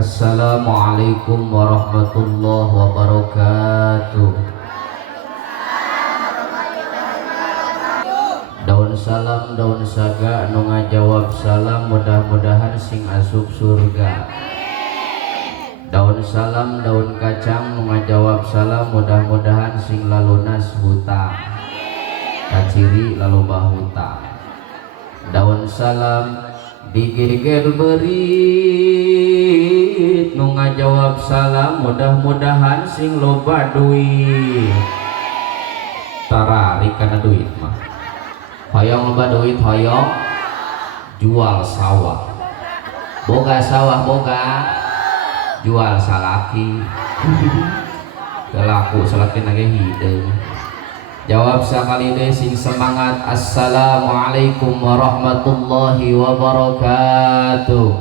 Assalamualaikum warahmatullahi wabarakatuh. Daun salam daun saga anu ngajawab salam mudah-mudahan sing asup surga. Daun salam daun kacang nu ngajawab salam mudah-mudahan sing lalunas hutang. Kaciri lalu bahuta. Daun salam digeger berit nu ngajawab salam mudah-mudahan sing loba duit. Tararik kana duit mah hoyong loba duit hoyong jual sawah, boga sawah boga jual salaki. Kelaku salaki nage hideung. Jawab sakali deh sing semangat. Assalamualaikum warahmatullahi wabarakatuh.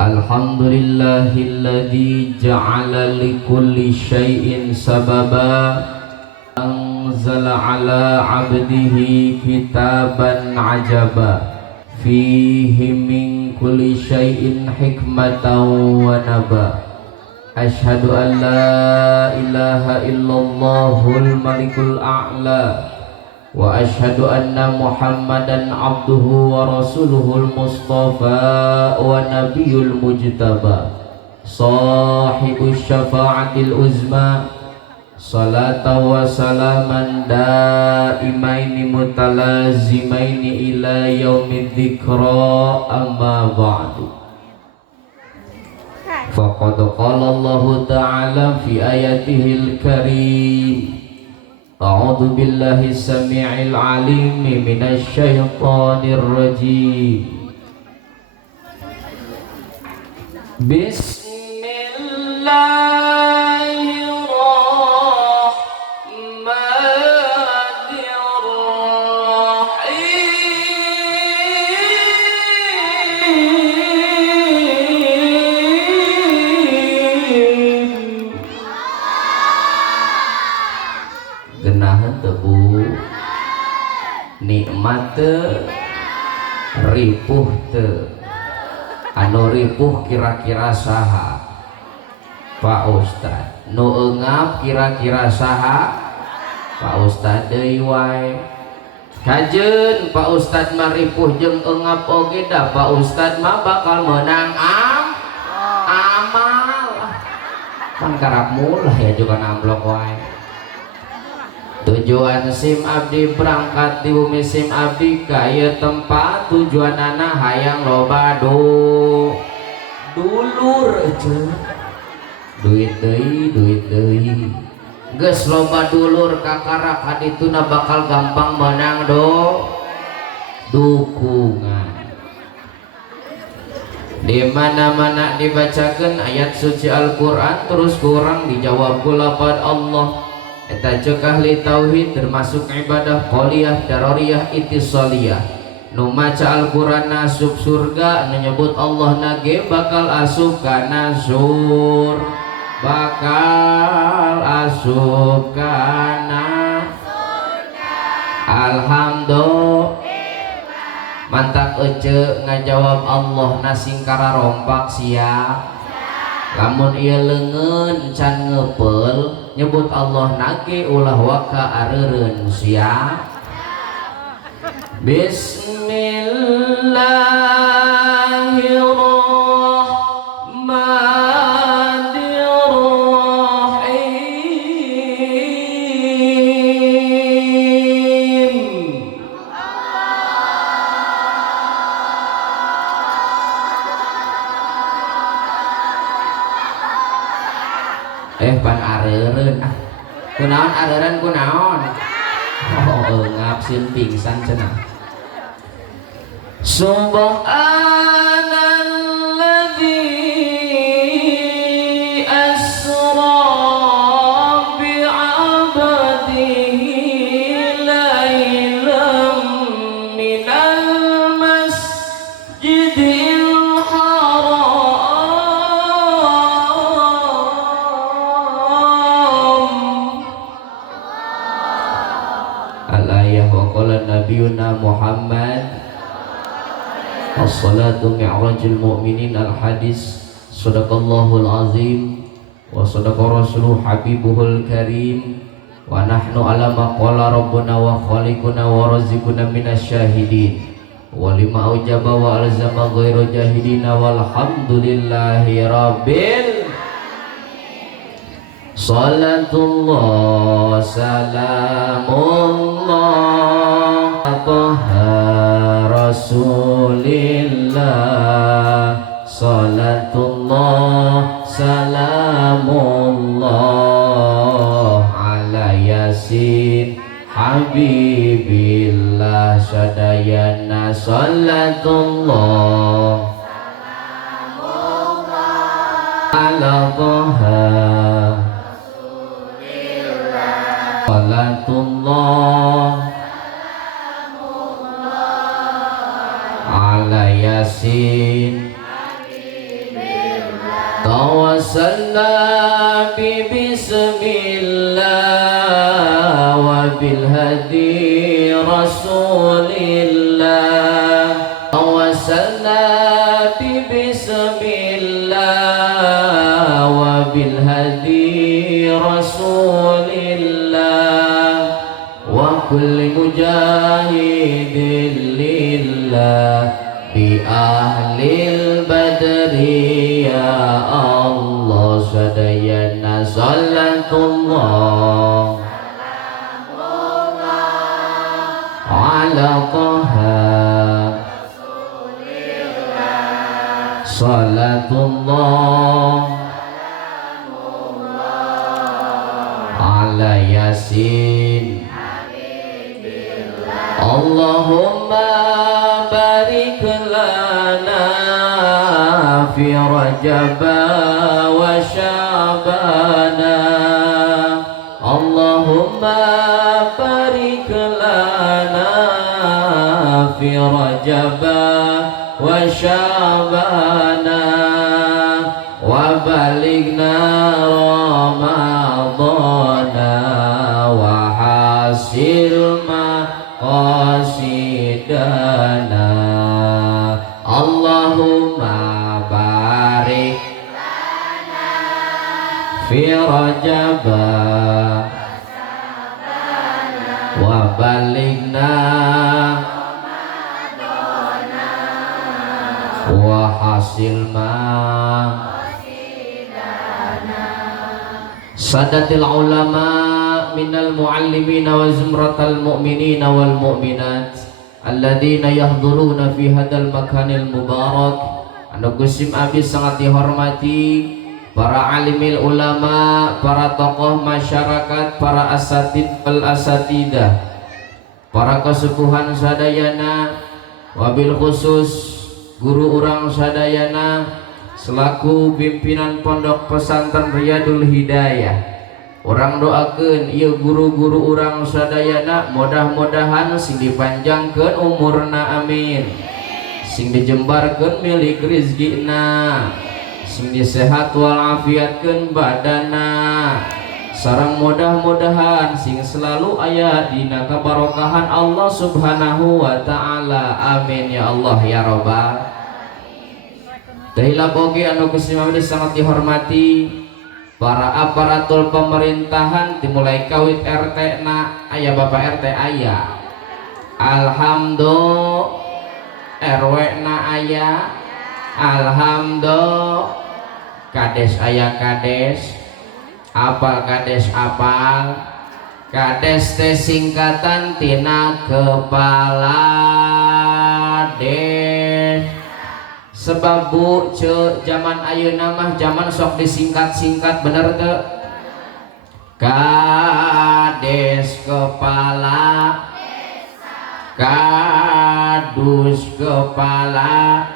Alhamdulillahilladzi ja'ala likulli syai'in sababa anzala ala 'abdihi kitaban 'ajaba fihi min kulli syai'in hikmatan wa naba. Asyhadu an la ilaha illallahul malikul a'la wa asyhadu anna muhammadan abduhu wa rasuluhul mustafa wa nabiyul mujtaba sahibus syafa'atil uzma salatan wa salaman daimaini mutalazimaini ila yaumid dzikra amma ba'du. Faqad qala Allah ta'ala fi ayatihil karim a'udzu billahi samii'il 'aliim minasy syaithaanir rajiim. Genaheun teu Bu? Nikmat teu? Ripuh teu? Anu ripuh kira-kira saha? Pak Ustad. Nu eungap kira-kira saha? Pak Ustad deui wae. Kajeun Pak Ustad mah ripuh jeung eungap oge da Pak Ustad mah bakal menang amal. Kan karap mulah ya juga amblok wae. Tujuan SIM abdi berangkat di bumi SIM abdi kaya tempat tujuan anak hayang loba dulur aja duit deui geus loba dulur kakarak hadituna bakal gampang menang dukungan. Di mana-mana dibacakan ayat suci Al-Qur'an terus kurang dijawab ku lafaz Allah. Eta cekah li tauhid termasuk ibadah qauliyah darariyah ittisaliyah. Nu maca Al-Qur'an asup surga, nu nyebut Allah nage bakal asup kana bakal asup kana surga. Alhamdulillah. Mantap ece ngajawab Allah nasing kararompak sia. Lamun ieu leungeun can ngeupel nyebut Allah nage ulah waka areureun sia. Pan areureun kunaon areureun kunaon eungap sin pingsan cenah. Subhanalladzi asra bi'abdihi lailam minal masjidil haram al-ayah wa qala nabiyuna Muhammad as-salatu mi'rajul mu'minin al-hadis sadaqallahul azim wa sadaqa rasuluh habibuhul karim wa nahnu ala ma qala rabbuna wa khaliquna wa razikuna minasyahidin wa lima aujaba wa alzama ghairu jahidina walhamdulillahi rabbil salatullah salamullah taha rasulillah salatullah salamullah ala yasin habibillah sadayana salatullah ala taha salatullah ala yasin tawassalna bi bismillah wa bil hadi rasulillah tawassalna bi bismillah wa bil hadi rasulillah wa kulli mujahidin lillah bi ahlil badri ya Allah sadayana salatullah ala taha salatullah ala yasin Allahumma barik lana fi Rajab wa Sya'bana Allahumma barik lana fi Rajab wa Sya'bana wa balighna Ramadana wa hasil qasidana Allahumma barik lana fi Rajab wa balighna wa hasil ma sadatil ulama minal muallimina wa zumratal mu'minina wal mu'minat alladzina yahduruna fi hadal makanil mubarak. Anu Gusim Abi sangat dihormati para alimil ulama, para tokoh masyarakat, para asatid wal asatidah, para kesepuhan sadayana, wabil khusus guru urang sadayana selaku pimpinan pondok pesantren Riyadul Hidayah. Orang doakeun ieu guru-guru urang sadayana mudah-mudahan sing dipanjangkeun umurna amin, sing dijembarkeun milik rizqina, sing disehat walafiatkeun badana, sareng mudah-mudahan sing selalu aya dina kabarokahan Allah Subhanahu wa taala. Amin ya Allah ya rabbal. Dahilah boge anu Gusti Mamdi sangat dihormati para aparatur pemerintahan dimulai kawit RT na aya Bapak RT aya, alhamdulillah RW na aya, alhamdulillah kades aya kades, apal kades apal, kades teh singkatan tina kepala des. Sebab bu zaman ayeuna mah zaman sok disingkat-singkat bener teu? Kades kepala, kadus kepala,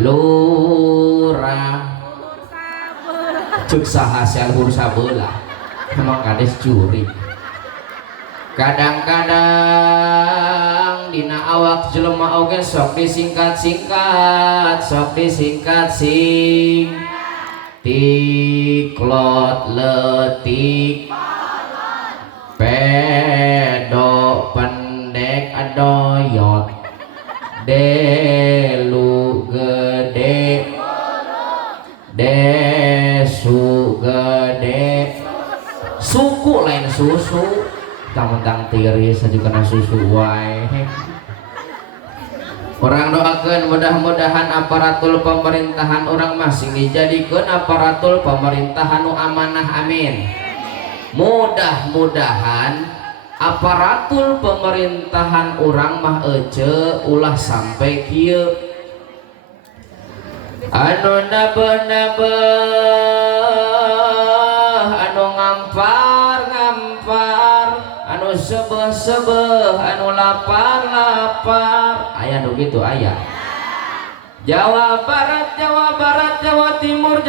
lurah, cek saha sialhur sabelah, emang kades curi. Kadang-kadang dina awak jelema oge sok disingkat-singkat, sok disingkat-sing tiklot letik pedot susu tang-tang tiris aja kena susu wae. Orang doakan mudah-mudahan aparatur pemerintahan orang masing dijadikan aparatur pemerintahan nu amanah, amin. Mudah-mudahan aparatur pemerintahan orang mah ece ulah sampai kieu anu nabeh-nabeh anu ngampar anu sebeh anu lapar aya nu gitu aya. Jawa Barat Jawa Timur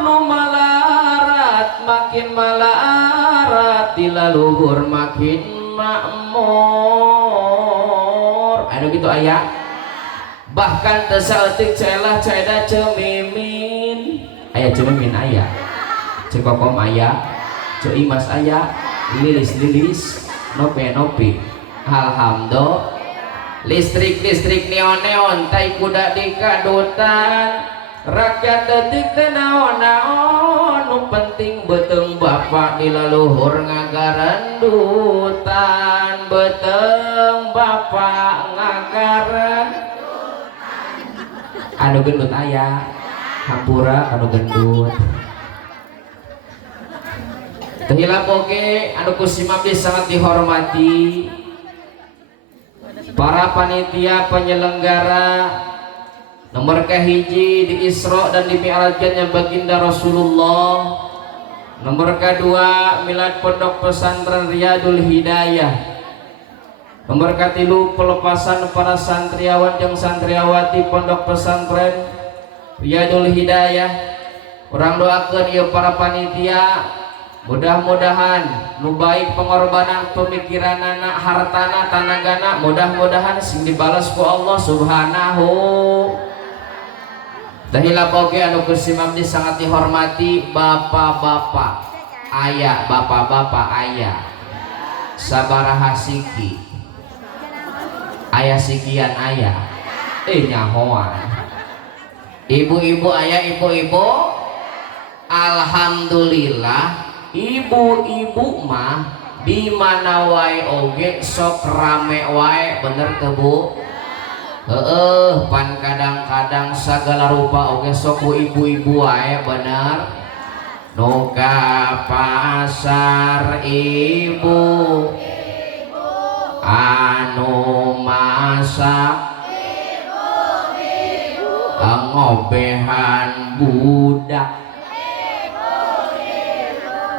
nu malarat makin malarat dilaluhur makin makmur anu gitu aya. Bahkan tesaeutik celah ceda cemimin aya cemimin aya cekokom aya ceimas aya lilis nopi alhamdulillah. Listrik neon tai kuda di kadutan rakyat detik teh naon nu penting beteng bapak dilaluhur ngagarendutan beteng bapak ngagaran anu gendut aya hampura anu gendut teu hilap oge anu kusimabdi sangat dihormati para panitia penyelenggara nomor kahiji di Isra dan di Mi'rajnya baginda Rasulullah, nomor kedua milad pondok pesantren Riyadul Hidayah, nomor katilu pelepasan para santriawan dan santriawati pondok pesantren Riyadul Hidayah. Orang doakeun ieu para panitia mudah-mudahan nu baik pengorbanan pemikiranana hartana tanagana mudah-mudahan sing dibalas ku Allah subhanahu. Dahila oge anu kusimamdi sangat dihormati bapak-bapak aya bapak-bapak sabaraha siki aya sikian aya nyahoan ibu-ibu aya ibu-ibu alhamdulillah. Ibu-ibu mah di mana wae oge sok rame wae bener teu Bu? Pan kadang-kadang sagala rupa oge sok ku ibu-ibu wae bener. Nu ka pasar ibu anu masak ngobehan budak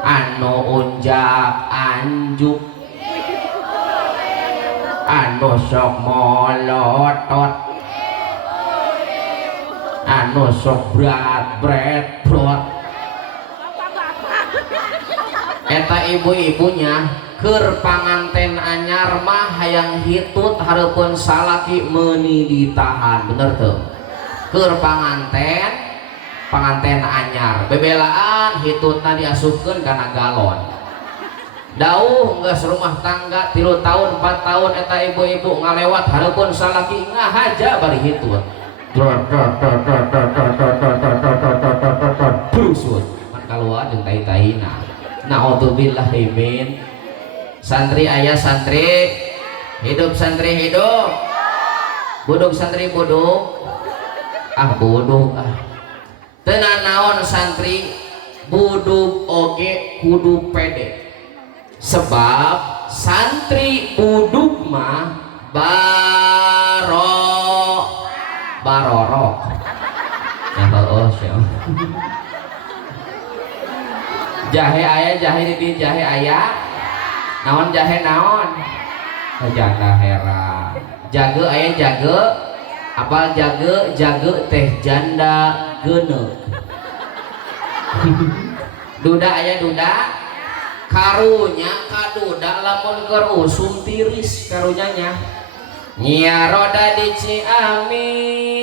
anu unjak anjuk anu sok molotot anu sok bret eta ibu-ibunya keur panganten anyar mah hayang hitut hareupeun salaki meuni ditahan bener teu keur panganten anyar bebelaan hitutna diasupkeun kana galon dauh geus rumah tangga 3 tahun 4 tahun eta ibu-ibu ngalewat hareupeun salaki ngahaja bari hitut brusut man kaluar jeung tai-taina naudzubillahi min. Santri aya santri hidup buduk santri buduk tenan naon santri buduk oge kudu pede sebab santri buduk mah barorok jahe aya di jahe aya naon jahe naon janda heran jage aya jage apal jage teh janda geneuk duda aya duda karunya kaduda lamun keur usum tiris karunya nya nya roda di Ciamis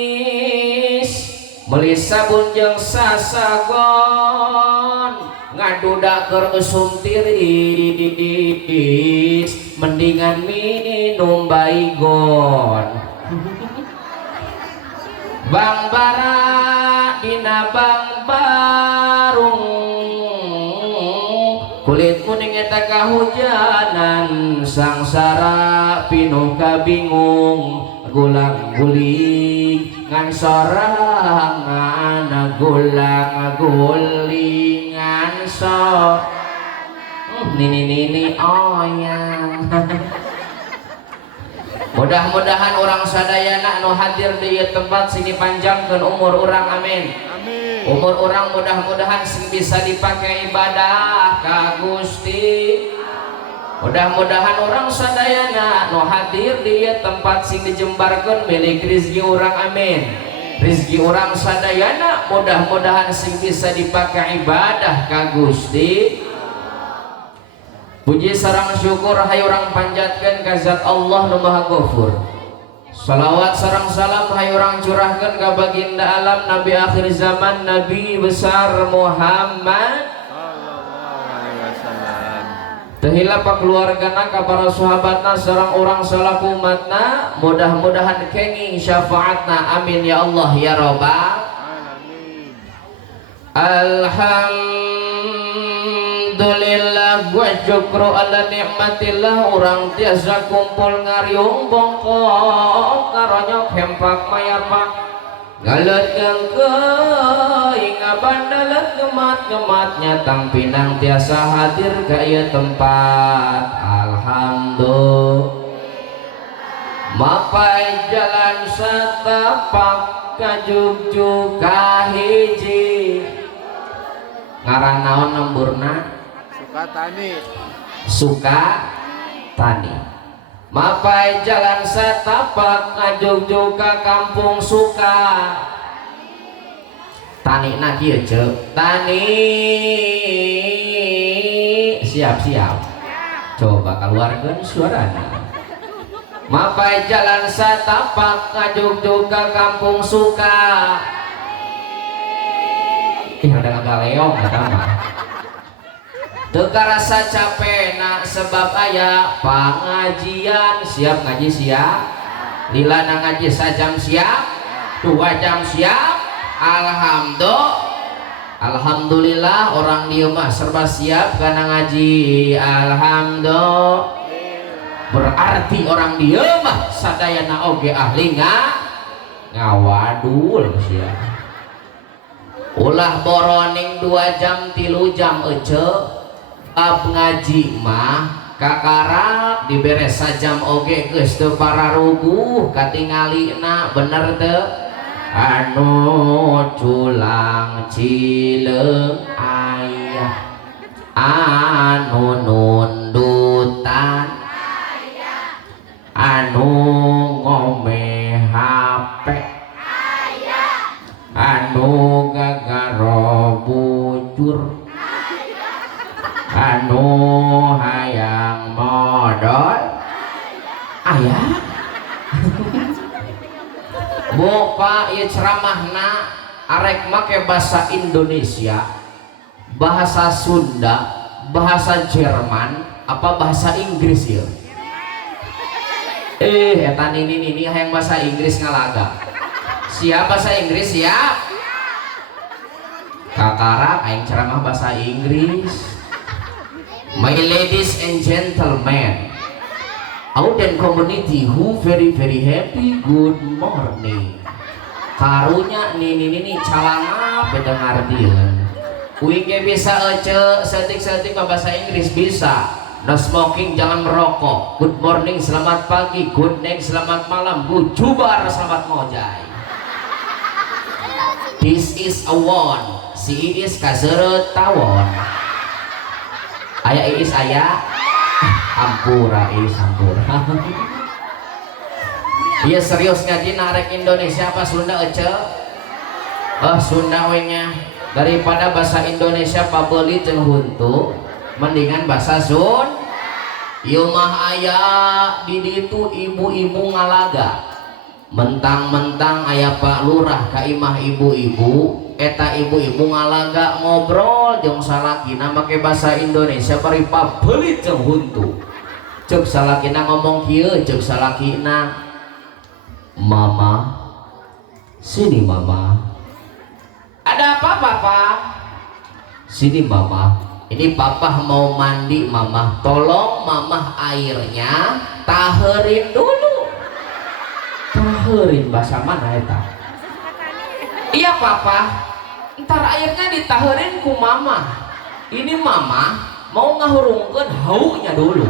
meuli sabun jeung sasagon ngaduda keur usum tiris mendingan minum baygon Bang bara dina bang barung kulit kuning eta kahujanan sangsara pinuh kabingung gulang-guling ngan sorangan gulang-gulingan nini oyang. Mudah-mudahan orang sadayana anu hadir di tempat sini panjangkeun umur orang, amin. Umur orang mudah-mudahan sing bisa dipakai ibadah ka Gusti. Mudah-mudahan orang sadayana anu hadir di tempat sing dijembarkeun milik rezeki orang, amin. Rezeki orang sadayana mudah-mudahan sing bisa dipakai ibadah ka Gusti. Puji sareng syukur hayu urang panjatkeun ka zat Allah nu Maha Ghafur. Salawat sareng salam hayu urang curahkeun ka baginda alam Nabi akhir zaman Nabi besar Muhammad sallallahu alaihi wasallam. Teu hilap ka keluargana ka para sahabatna sareng urang salaku umatna, mudah-mudahan kenging syafaatna, amin ya Allah ya rabbal alamin. Alhamdulillah wa syukru ala nikmatillah. Urang tiasa kumpul ngariung bongkok karonyok hempak mayapak galet gengkeing abandalet gemat-gematnya tang pinang tiasa hadir ka ieu tempat. Alhamdulillah mapai jalan setapak kajugjug kahiji ngaran naon lemburna Sukatani. Mapai jalan setapak ngajugjug ka kampung Suka Tani na kieu ceuk tani. Siap-siap coba keluarkeun suarana. Mapai jalan setapak ngajugjug ka kampung Suka. Ada ngagaleong eta mah teu karasa capena sebab aya pangajian. Siap ngaji siap, lilana ngaji sajam siap, 2 jam siap. Alhamdulillah orang dieu mah serba siap kana ngaji. Alhamdulillah berarti orang dieu mah sadayana oge ahli ngawadul siap. Ulah boroning 2 jam 3 jam ece ab ngaji mah kakara diberes sajam oge geus teu pararuguh katingalina, bener teu? Anu culang cileung aya anu nundutan aya anu ngomeh HP anu gagaro bujur anu hayang modal aya. Bopa ieu ceramahna arek make bahasa Indonesia, bahasa Sunda, bahasa Jerman, apa bahasa Inggris ya? Eta nini hayang bahasa Inggris ngalaga. Siap bahasa Inggris siap. Kakara aing ceramah bahasa Inggris. My ladies and gentlemen, Auden community who very happy, good morning. Karunya nini calanga beda ngartieun. Kuing ge bisa ece setik-setik bahasa Inggris bisa. No smoking, jangan merokok. Good morning, selamat pagi. Good night, selamat malam. Good jubar, selamat mojai. This is a one. Si Iis kaseureut tawon. Aya Iis aya. Ampura Iis ampura. Dia serius ngaji narek Indonesia apa Sunda ece? Sunda wenya. Daripada bahasa Indonesia pabeuli jeung huntu, mendingan bahasa Sunda. Ieu mah aya di ditu ibu-ibu ngalaga. Mentang-mentang aya Pak Lurah ka imah ibu-ibu, eta ibu-ibu ngalaga ngobrol jeung salakina make bahasa Indonesia bari pabeuli jeung huntu. Ceuk salakina ngomong kieu, ceuk salakina, "Mama, sini mama." "Ada apa, Papa?" "Sini mama, Ini papa mau mandi, mamah tolong mamah airnya taherin dulu. Taherin bahasa mana eta? Iya papa, ntar airnya ditaherin ku mama. Ini mama mau ngahurungkeun haunya dulu.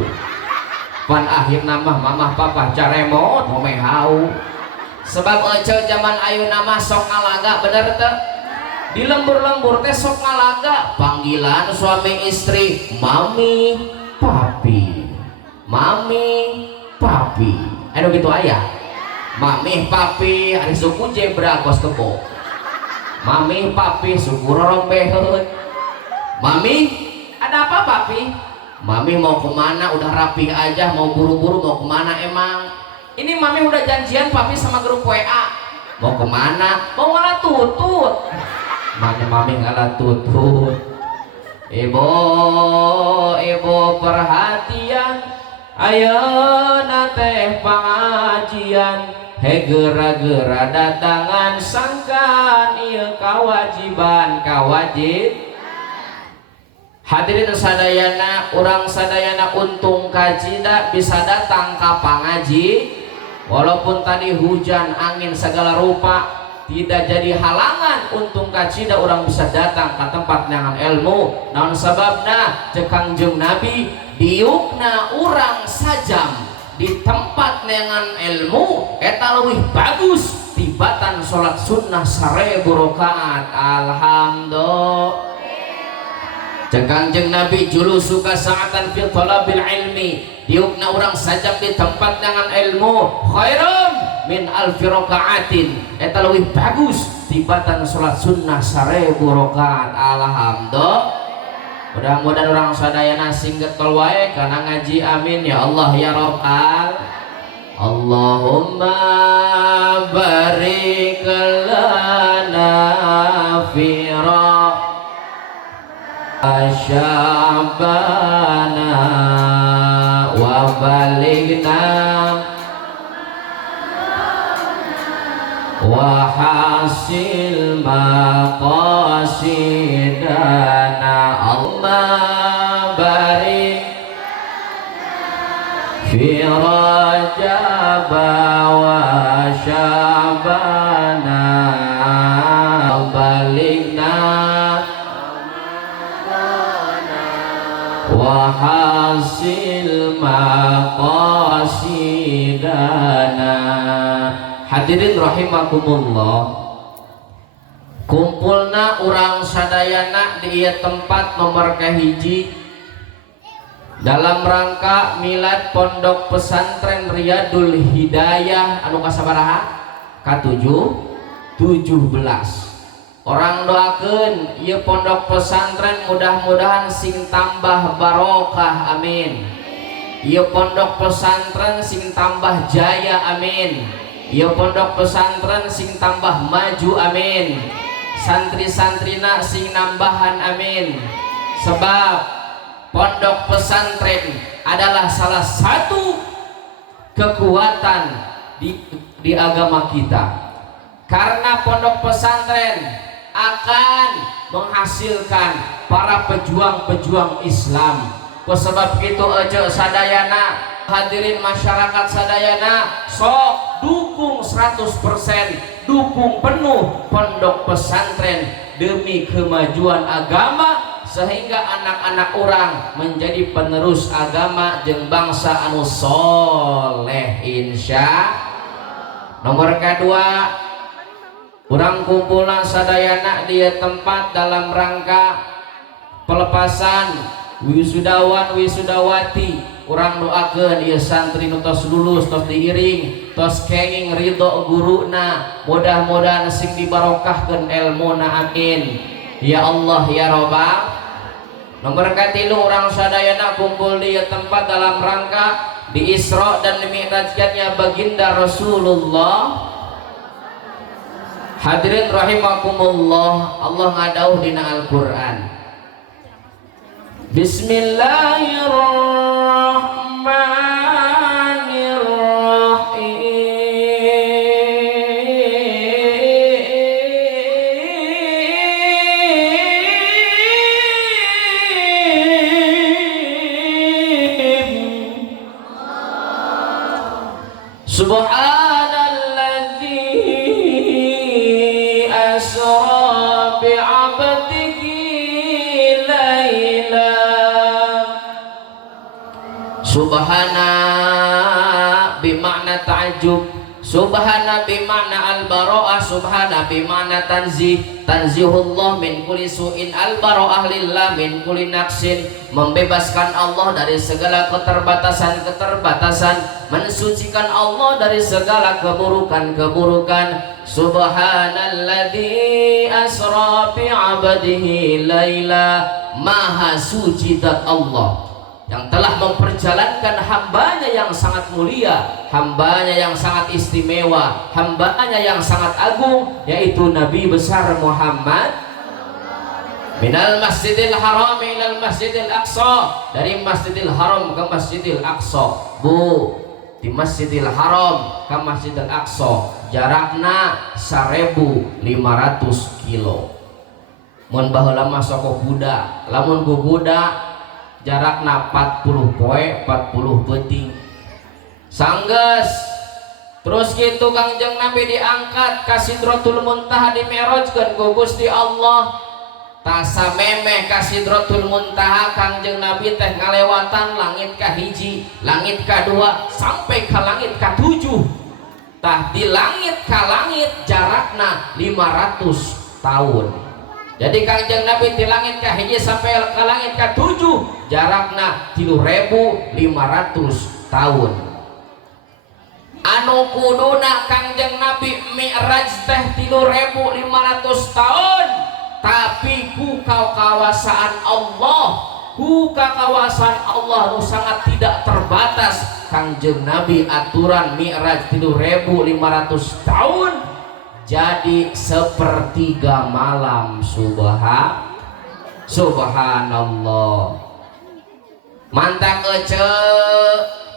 Pan akhirna mama papa caremot home hau. Sebab ece zaman ayeuna mah sok ngalaga bener teh. Di lembur-lembur teh sok ngalaga panggilan suami istri mami papi. Mami papi. Anu gitu aya. Mami papi ari suku jebra kos kebo. Mami papi suku rorong beheut. Mami ada apa papi? Mami mau kemana? Udah rapi aja mau buru-buru mau kemana emang? Ini mami udah janjian papi sama grup WA. Mau kemana? Mau ngalah tutut. Mana mami ngalah tutut. Ibu perhatian. Ayeuna teh pangajian. He gera-gera datangan sangkan ieu kawajiban kawajib. Hadirin sadayana, urang sadayana untung kajida bisa datang ke pangaji. Walaupun tadi hujan, angin segala rupa tidak jadi halangan untung kacida orang bisa datang ke tempat neangan ilmu. Naon sababna cek Kangjeng Nabi diukna urang sajam di tempat neangan ilmu eta leuwih bagus tibatan salat sunnah 1000 rakaat. Alhamdulillah. Cek Kangjeng Nabi julu suka saatan fi thalabil ilmi diukna urang sajam di tempat neangan ilmu khairum min alfi rakaatin eta leuwih bagus tibatan salat sunnah 1000 rakaat. Alhamdulillah. Mudah-mudahan orang sadayana singget tol wae kana ngaji amin ya Allah ya Rabbal. Allahumma barik lana fi Asyabana wa balighna wa hasil maqasidana. Allah barik fi Rajab wa Syabana wa balighna wa hasil maqasidana. Hadirin rahimakumullah, kumpulna urang sadayana di ieu tempat nomor kahiji dalam rangka milad pondok pesantren Riyadul Hidayah anu kasabaraha? Ka-7 17. Orang doakeun ieu pondok pesantren mudah-mudahan sing tambah barokah amin. Ieu pondok pesantren sing tambah jaya amin. Ieu pondok pesantren sing tambah maju amin. Santri-santrina sing nambahan amin. Sebab pondok pesantren adalah salah satu kekuatan di agama kita. Karena pondok pesantren akan menghasilkan para pejuang-pejuang Islam. Sebab itu aja sadayana, hadirin masyarakat sadayana, sok dukung 100%, dukung penuh pondok pesantren demi kemajuan agama sehingga anak-anak orang menjadi penerus agama jeung bangsa anu soleh insya. Nomor kedua, urang kumpulan sadayana di tempat dalam rangka pelepasan wisudawan wisudawati. Urang doakeun ieu santri nu tos lulus tos diiring tos kenging ridho guruna, mudah-mudahan sing dibarokahkeun ilmuna amin ya Allah ya Rabbal. Nomor katilu, urang sadayana kumpul di tempat dalam rangka di Isra dan Mi'rajnya baginda Rasulullah. Hadirin rahimakumullah, Allah ngadauh dina Al-Qur'an, Bismillahirrahmanirrahim. Subhanalladzi asra bi'abdihi laila. Subhana bimakna ta'ajub, subhana bimakna al-bara'ah, subhana bimakna tanzih, tanzihullah min kulli su'in, al-bara'ah lillah min kulli naqsin, membebaskan Allah dari segala keterbatasan-keterbatasan, mensucikan Allah dari segala keburukan-keburukan. Subhanalladzi asra bi'abdihi laila, maha suci zat Allah yang telah memperjalankan hambanya yang sangat mulia, hambanya yang sangat istimewa, hambanya yang sangat agung, yaitu Nabi besar Muhammad, minal masjidil haram ilal masjidil aqsa, dari masjidil haram ke masjidil aqsa. Bu, di masjidil haram ke masjidil aqsa jarakna 1500 kilo. Mun baheula mah sok budak, lamun ku budak jarakna 40 poe 40 penting sanggeus. Terus gitu Kangjeng Nabi diangkat ka Sidratul Muntaha, di mi'rajkeun ku Gusti Allah. Tasa memeh ka Sidratul Muntaha Kangjeng Nabi teh ngalewatan langit ka hiji, langit kadua, sampai ka langit ka 7. Tah di langit ka langit jarakna 500 tahun. Jadi Kangjeng Nabi di langit ka hiji sampai ke langit ka 7 jarakna 3.500 tahun. Anu kuduna Kangjeng Nabi mi'raj teh 3.500 tahun, tapi ku kawasan Allah, ku kawasan Allah nu sangat tidak terbatas. Kangjeng Nabi aturan mi'raj 3.500 tahun jadi sepertiga malam. Subhanallah. Mantap ece,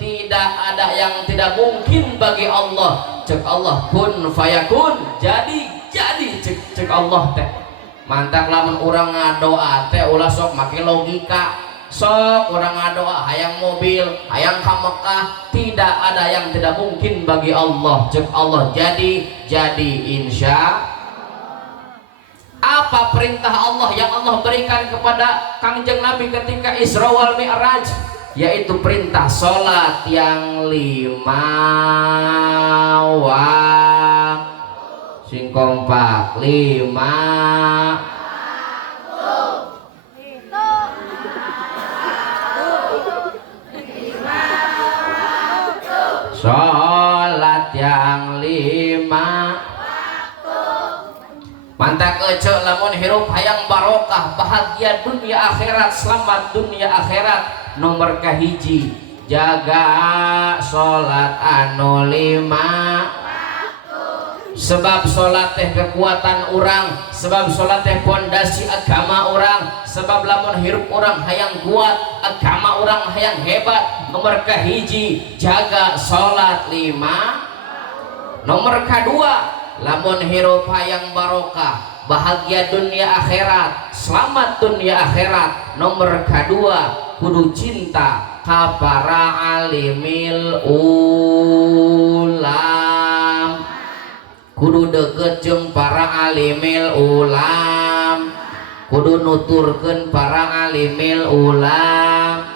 tidak ada yang tidak mungkin bagi Allah. Cek Allah kun fayakun, jadi cek Allah teh. Mantap lamun urang ngadoa teh ulah sok make logika. Sok urang ngadoa hayang mobil, hayang ka Mekah, tidak ada yang tidak mungkin bagi Allah. Cek Allah jadi insya. Apa perintah Allah yang Allah berikan kepada Kangjeng Nabi ketika Isra wal Mi'raj? Yaitu perintah sholat yang 5 waktu. Sing kompak 5 sholat yang 5. Mantap ece lamun hirup hayang barokah, bahagia dunia akhirat, selamat dunia akhirat, nomor kahiji jaga sholat anu 5. Sebab sholat teh kekuatan orang, sebab sholat teh pondasi agama orang, sebab lamun hirup orang hayang kuat, agama orang hayang hebat. Nomor kahiji jaga sholat 5. Nomor kedua lamun hirup hayang barokah, bahagia dunia akhirat, selamat dunia akhirat. Nomor kedua kudu cinta ka para alimil ulam, kudu deket jeung para alimil ulam, kudu nuturkeun para alimil ulam.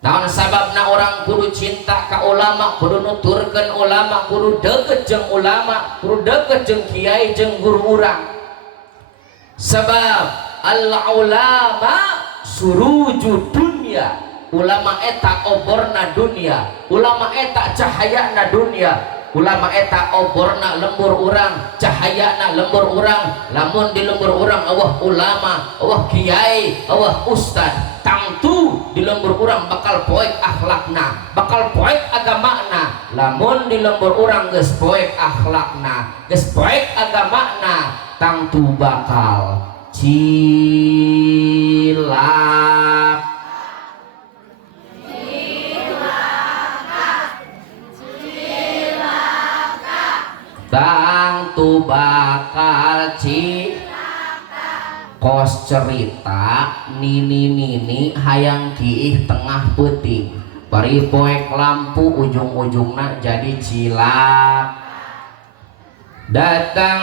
Naon sababna orang kudu cinta ka ulama, kudu nuturkeun ulama, kudu deket jeung ulama, kudu deket jeung kiai jeung guru urang. Sebab al ulama surujud dunya, ulama eta oborna dunia, ulama eta cahayana dunia. Ulama eta oborna lembur urang, cahayana lembur urang. Lamun di lembur urang Allah ulama, Allah kiai, Allah ustad, tangtu di lembur urang bakal poek akhlakna, bakal poek agamana. Lamun di lembur urang geus poek akhlakna, geus poek agamana, tangtu bakal cilaka. Tangtu bakal kos cerita nini hayang kiih tengah peuting. bari poek lampu ujung-ujungna jadi cilak datang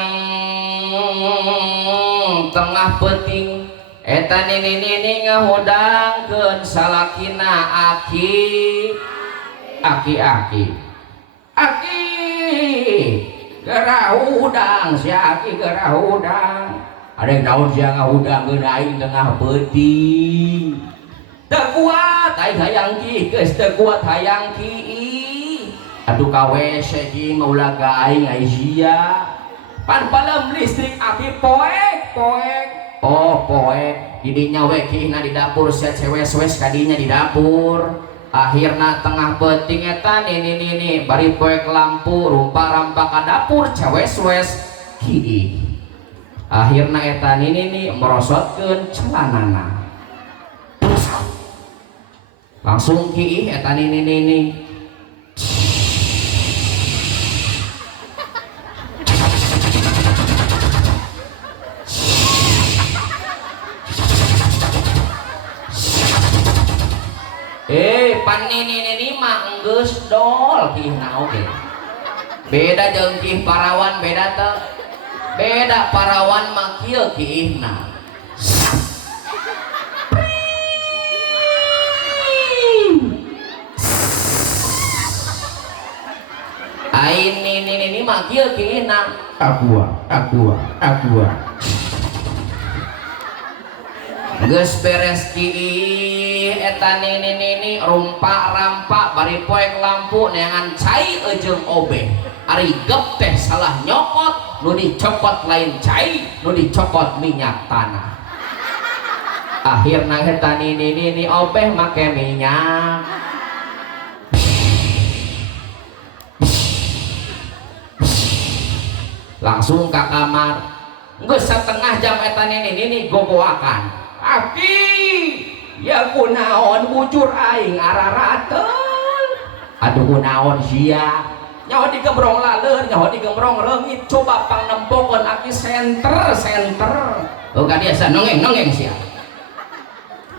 tengah peting eta nini ngahudangkeun salakina aki gerah udang si aki gerah udang ada yang naon sia ngahudangkeun aing tengah peting teu kuat aing hayang ki geus teu kuat hayang ki aduh ka WC jeung ulaga aing sia pan palem listrik aki poek oh poek didinya we kihna di dapur sia cewek-cewek kadinya di dapur akhirna tengah peting eta nini bari poek lampu rumpa-rampa ka dapur cewek-cewek kieu akhirna eta nini merosotkeun celanana langsung kieu eta nini pan nini mah enggeus dol kihna oge beda jeung kih parawan beda teu beda parawan mah kieu kihna ain nini mah kieu kihna aqua geus beres kieu eta nini rumpa-rampa bari poek lampu neangan cai jeung obeh ari gep teh salah nyokot nu dicokot lain cai nu dicokot minyak tanah akhirna eta nini obeh make minyak langsung ka kamar geus satengah jam eta nini gogoakan aki ya kunaon bujur aing ararateun aduh kunaon sia nyaho digembrong laleur nyaho digembrong reungit coba pangnempongkeun aki senter oh kadiasa nongeng sia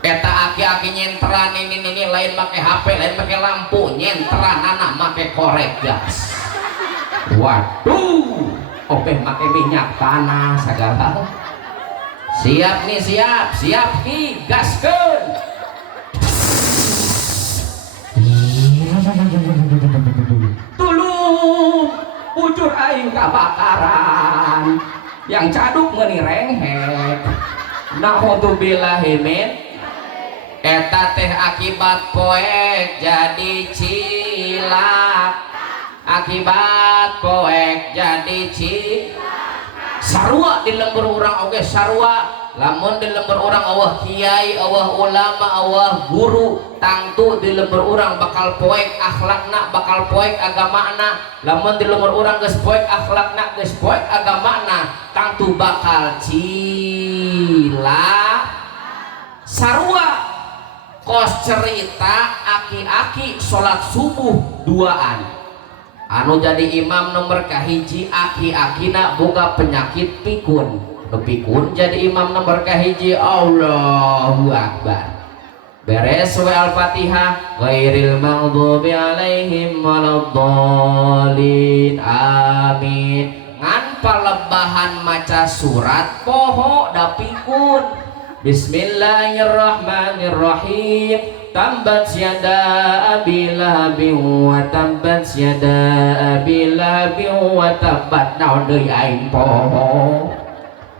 eta aki nyenteran ini lain make HP lain make lampu nyenteran anak make korek gas waduh opeh make minyak tanah sagala siap ki gaskeun tulung bujur aing kabakaran yang caduk meuni renghek naudzubillahi min eta teh akibat poek jadi cilak akibat poek jadi sarua di lembur urang oge sarua lamun di lembur urang Allah kiai Allah ulama Allah guru tangtu di lembur urang bakal poek akhlakna bakal poek agamana lamun di lembur urang geus poek akhlakna geus poek agamana tangtu bakal cila sarua kos cerita aki-aki salat subuh duaan anu jadi imam nomor kahiji aki-akina boga penyakit pikun jadi imam nomor kahiji Allahu Akbar beres we al-fatihah ghairil maghdubi alaihim waladdallin amin ngan palebahan maca surat poho da pikun bismillahirrahmanirrahim tambat yada abi lahabin wa tambat yada abi lahabin wa tambat naon deui aing poho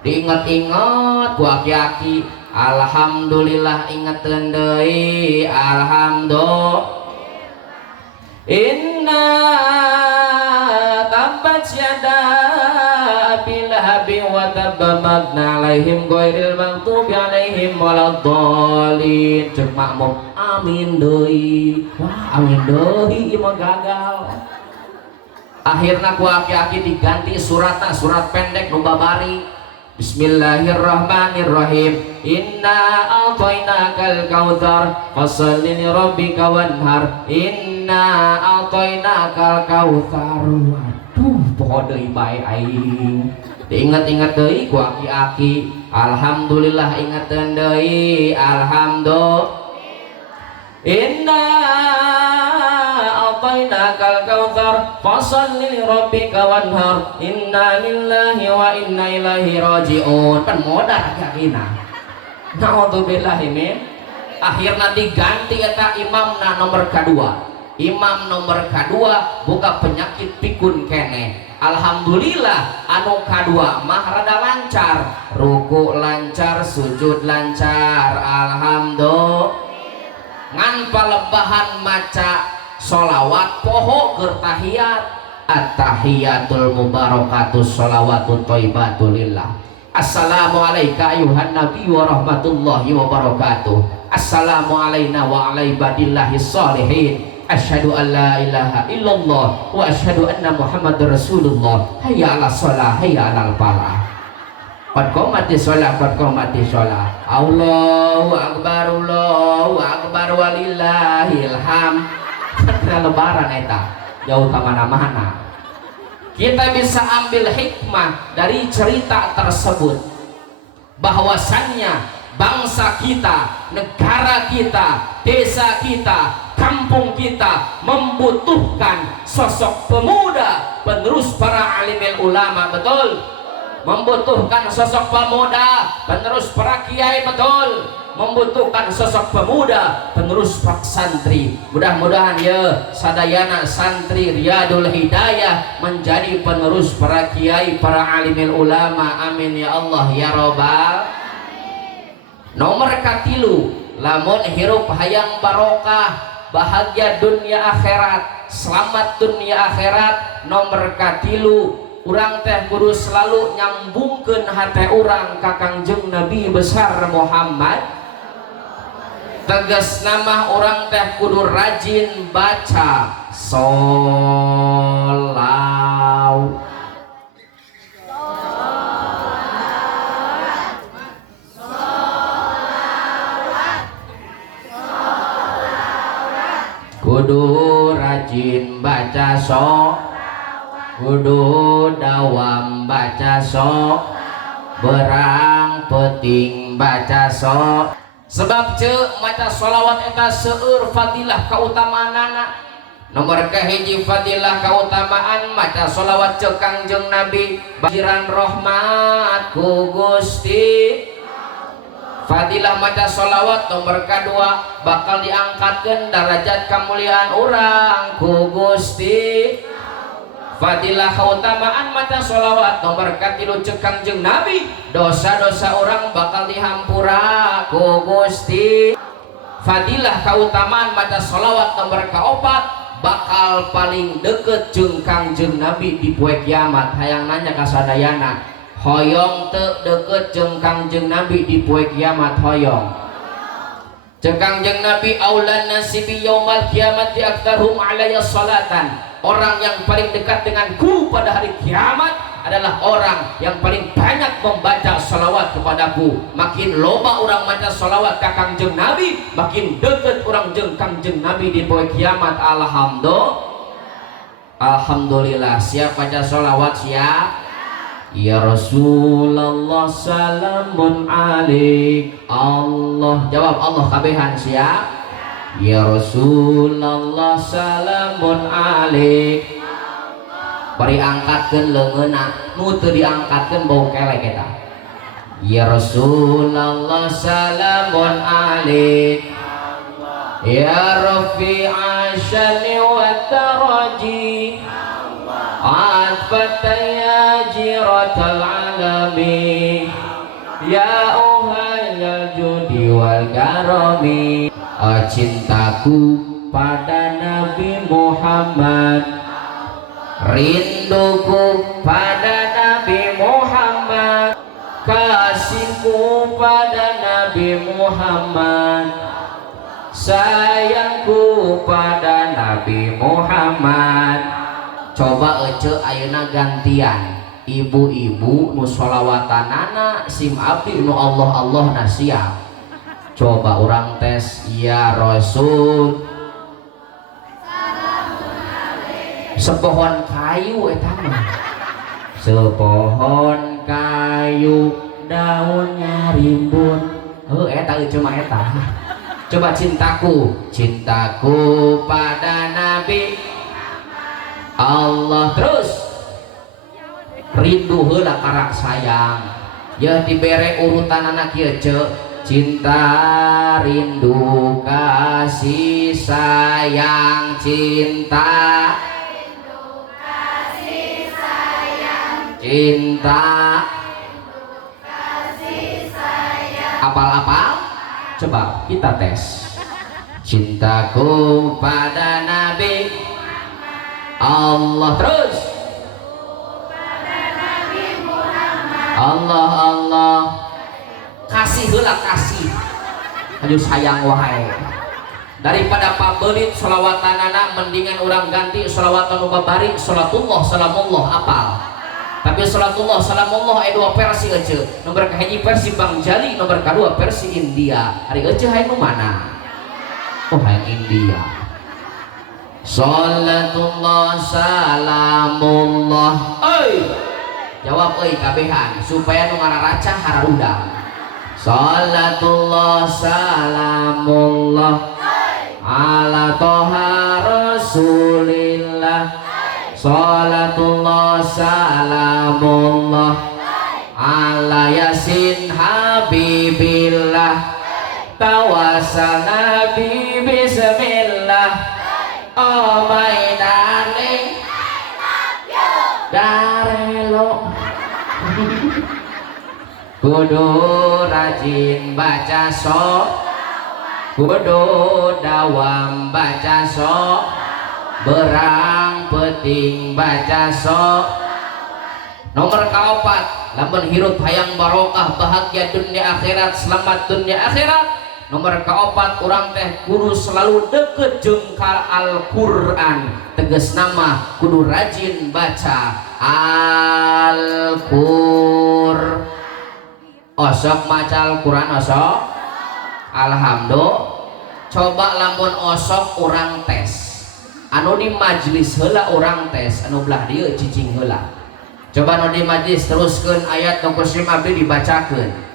diinget-inget ku aki-aki alhamdulillah ingeteun deui alhamdulillah inna tambat yada abi lahabin wa tabba magna alaihim ghairil maghdubi alaihim waladdallin ceuk makmum amin deui wah amin deui ieu mah gagal akhirna ku aki-aki diganti suratna surat pendek nu babari bismillahirrahmanirrahim inna a'tainakal kautsar fasholli li rabbika wanhar inna a'tainakal kautsar waduh poho deui bae aing diinget-inget deui ku aki-aki alhamdulillah ingeteun deui alhamdulillah inna a'tainakal kautsar fasholli lirabbika wanhar inna lillahi wa inna ilaihi raji'un. Kan modal yakina. Naudzubillahi min. Akhirna diganti eta imamna nomor kedua. Imam nomor kedua boga penyakit pikun kene. Alhamdulillah anu kadua mah rada lancar, ruku lancar, sujud lancar, alhamdulillah. Ngan palebahan maca sholawat poho keur tahiyat, at-tahiyatul mubarakatus sholawatut thayyibatul lillah. Assalamu alayka ayuhan nabi wa rahmatullahi wa barakatuh. Assalamu alayna wa ala ibadillahis sholihin. Asyhadu an la ilaha illallah wa asyhadu anna muhammadar rasulullah. Hayya 'alas shalah, hayya 'alal falah. Qad qamati shalah, qad qamati shalah. Allahu akbar walillahil hamd. Lebaran eta jauh ka mana-mana. Kita bisa ambil hikmah dari cerita tersebut bahwasannya bangsa kita, negara kita, desa kita, kampung kita membutuhkan sosok pemuda penerus para alimil ulama, betul? Membutuhkan sosok pemuda penerus para kiai, betul? Membutuhkan sosok pemuda penerus pak santri. Mudah-mudahan ya sadayana santri Riyadul Hidayah menjadi penerus para kiai, para alimil ulama. Amin ya Allah ya robbal. Nomor katilu, lamun hirup hayang barokah, bahagia dunia akhirat, selamat dunia akhirat. Nomor katilu, urang teh kudu selalu nyambungkeun hate urang ka Kangjeng Nabi besar Muhammad. Tegas nama orang teh kudu rajin baca sholawat. Kudu rajin baca kudu dawam baca berang peting baca sebab cek maca sholawat eta seueur fadilah kautamaanana. Nomor kahiji fadilah kautamaan maca sholawat cek Kangjeng Nabi bajiran rahmat ku Gusti. Fadilah maca sholawat nomor kedua bakal diangkatkeun derajat kemuliaan urang ku Gusti. Fadilah keutamaan maca sholawat nomor katilu cek Kangjeng Nabi dosa-dosa orang bakal dihampura ku Gusti. Fadilah keutamaan maca sholawat nomor kaopat bakal paling deket jeung Kangjeng Nabi di poe kiamat. Hayang nanya ka sadayana, hoyong teu deket jeung Kangjeng Nabi di poe kiamat hoyong? Cek Kangjeng Nabi aulan nasi bi yaumal kiamati aktaruhum alayya salatan. Orang yang paling dekat denganku pada hari kiamat adalah orang yang paling banyak membaca salawat kepadaku. Makin loba orang baca salawat ke Kangjeng Nabi, makin dekat orang jeung Kangjeng Nabi di poe kiamat. Alhamdulillah. Siap baca salawat? Siap. Ya Rasulullah salamun alaik. Allah jawab Allah kabehan. Siap. Ya Rasulullah salamun alaik. Bari angkatkeun leungeunna, nu teu diangkatkeun bau kelek eta. Ya Rasulullah salamun alaik. Ya Rafi'a syani wa taraji atfataya jiratal alami. Ya uhayal judi wal karami. Cintaku pada Nabi Muhammad, rinduku pada Nabi Muhammad, kasihku pada Nabi Muhammad, sayangku pada Nabi Muhammad. Coba ece ayeuna gantian, ibu-ibu nu sholawatanana sim abdi nu Allah Allah na siap. Coba orang tes. Ya Rasul sepohon kayu eta mah, sepohon kayu daunnya rimbun. Eta cuma eta. Coba cintaku pada Nabi, rindu heula karak sayang ya dibere urutan anak ieu cinta rindu kasih sayang cinta cinta apal-apal coba kita tes cintaku pada Nabi Allah terus Allah Allah kasih heula kasih aduh sayang wahai daripada pabelit sholawatan mendingan orang ganti sholawatan ubabari sholatullah salamullah apal tapi sholatullah salamullah ada dua versi aja nomor kahiji versi Bang Jali nomor kedua versi India hari aja hai nu mana oh yang India sholatullah salamullah jawab kabehan supaya nu ngararaca hararudang sholatullah salamullah ala toha rasulillah sholatullah salamullah ala yasin habibillah tawasal nabi bismillah oh my darling darelo kudu rajin baca kudu dawam baca berang peting baca nomor kaopat lamun hirup hayang barokah bahagia dunia akhirat selamat dunia akhirat nomor kaopat orang teh kudu selalu deket jeung ka Al-Qur'an tegas nama kudu rajin baca Al-Qur'an osok maca Al-Qur'an osok alhamdulillah coba lamun osok orang tes anu di majlis heula orang tes anu belah dieu cicing heula coba anu di majlis teruskeun ayat nu kusim abdi dibacakeun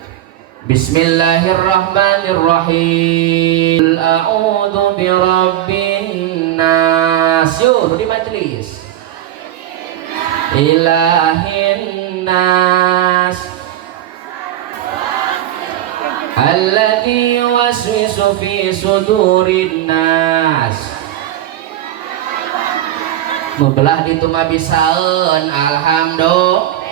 Bismillahirrahmanirrahim a'udzu birabbin nas yuk di majlis ilahin nas alladzi yuwaswisu fi sudurin nas belah ditu mah bisaeun alhamdulillah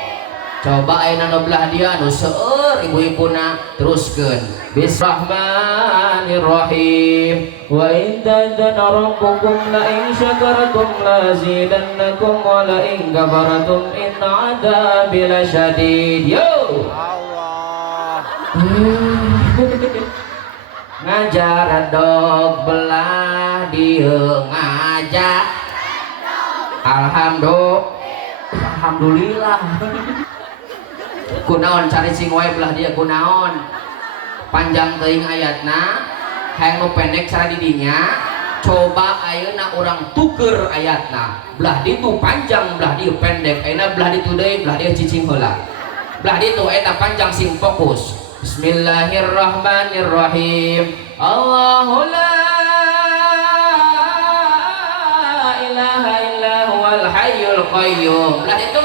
coba ayeuna nu belah dia nu seueur ibu-ibuna teruskeun Bismillahirrahmanirrahim wa in tadana rabbukum la in syakartum la zidannakum wa la in kafartum inna adzabi lasyadid yo Allah ngajar dog belah dieu ngajak alhamdulillah kunaon cari sing wae belah dia kunaon panjang teuing ayatna hayang nu pendek cara didinya coba ayeuna urang tuker ayatna belah ditu panjang belah dieu pendek ayeuna belah ditu deui belah dieu cicing heula belah ditu eta panjang sing fokus Bismillahirrahmanirrahim Allahu la ilaha illa huwal hayyul qayyum belah ditu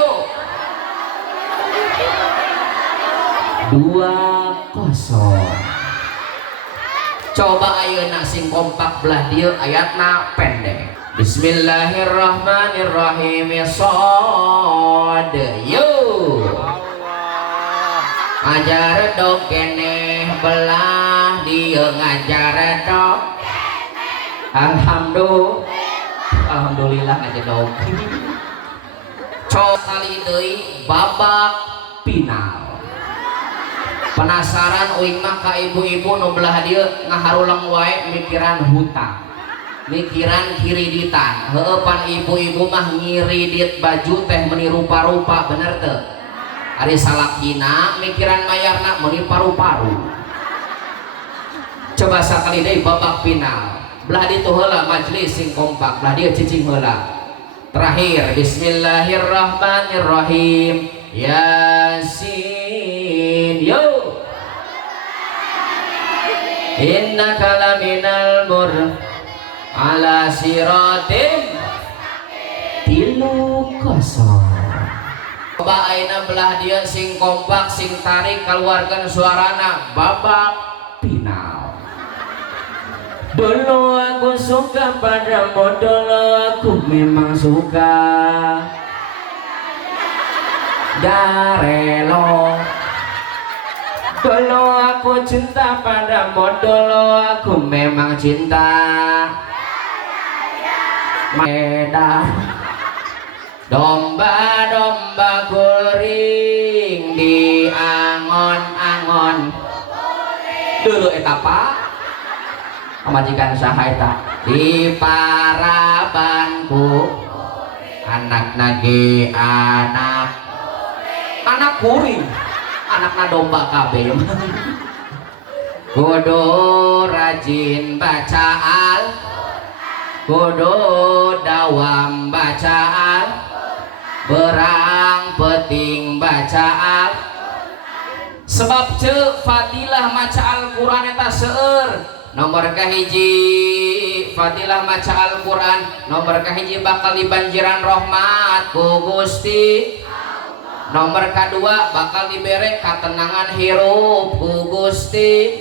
20 coba ayeuna sing kompak belah dieu ayatna pendek Bismillahirrahmanirrahim shad yu ngajar dog keneh belah dieu ngajar dog alhamdulillah ngajar dog coba kali deui babak final penasaran uing mah ka ibu-ibu nu belah dieu ngaharulang wae mikiran hutang mikiran kiriditan heueuh pan ibu-ibu mah ngiridit baju teh meuni rupa-rupa bener teu ari salakina mikiran mayarna meuni paru-paru coba sakali deui babak final belah ditu heula majlis sing kompak belah dieu cicing heula terakhir Bismillahirrahmanirrahim Yasin yo innaka laminal mur ala siratim 30 Coba aina belah dia sing kompak sing tarik keluarkan suarana babak final. Dulu aku suka padamu, dulu aku memang suka Darelo. Dulu aku cinta padamu, dulu aku memang cinta Medan. Domba-domba kuring di angon-angon. Dulu etapa majikan saha eta di parabanku anak nage anak kuring anakna domba kabeh. Kudu rajin baca al, kudu dawam baca al, berang penting baca al. Sebab ceu fadilah maca Al-Qur'an eta seueur. Nomor kahiji fadilah maca Al-Qur'an, nomor kahiji bakal dibanjiran rahmat ku Gusti. Nomor kedua bakal dibere katenangan hirup ku Gusti.